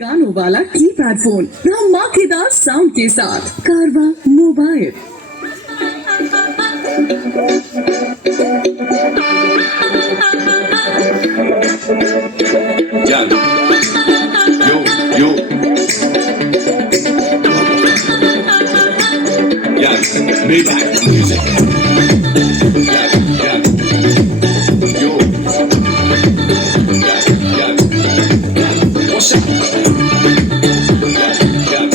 गानों वाला keypad phone धमाकेदार साउंड के साथ कारवा mobile. Yeah. Yo, yo. Yeah, Maybach music. Yeah, yeah. Yo. Yeah, yeah. What's up? Yeah, yeah.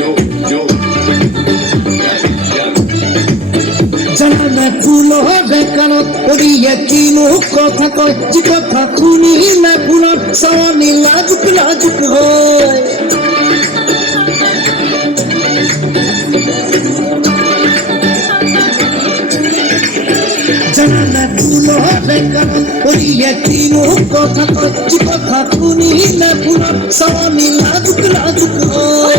Yo, yo. Yeah, yeah. জানা ফুলো বেকানত পড়িয়া কিনো কথা কয় যে কথা শুনি না ফুলত চাৱনি লাজুক লাজুক হয় জানা ফুলো বেকানত পড়িয়া কিনো কথা কয় যে কথা শুনি না ফুলত চাৱনি লাজুক লাজুক হয়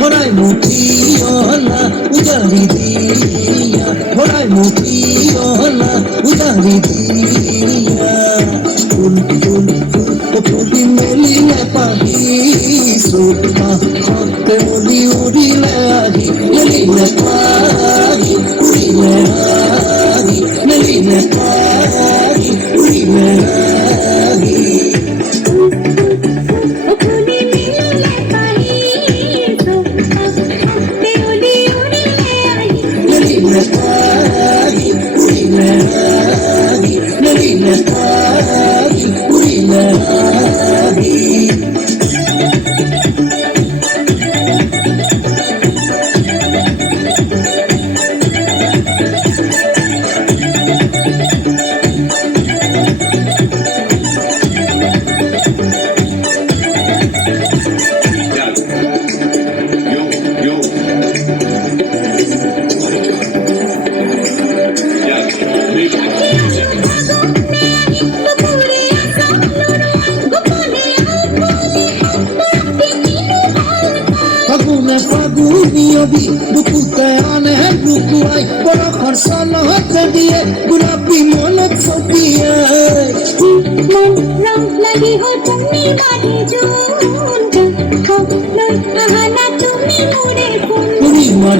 ভরাই মুঠিওলা উজারি দিয়া ভরাই মুঠিওলা উজারি দিয়া ফুল ফুল ফুল ফুলি মেলিলে পাহি সুতমা হতে মলি উড়িলে আহি মেলিলে পাহি উড়িলে আহি মেলিলে পাহি উড়িলে আহি ফাগুনিয়বি বুকুতে আনে বুকুয়াই বরখৰ চলহতে দিয়ে গোলাপী মনত চপিয়াই মন রং লাগি হো তুমি বাড়ি জোন লৈ আহানা তুমি মোরে ফোন তুমি মার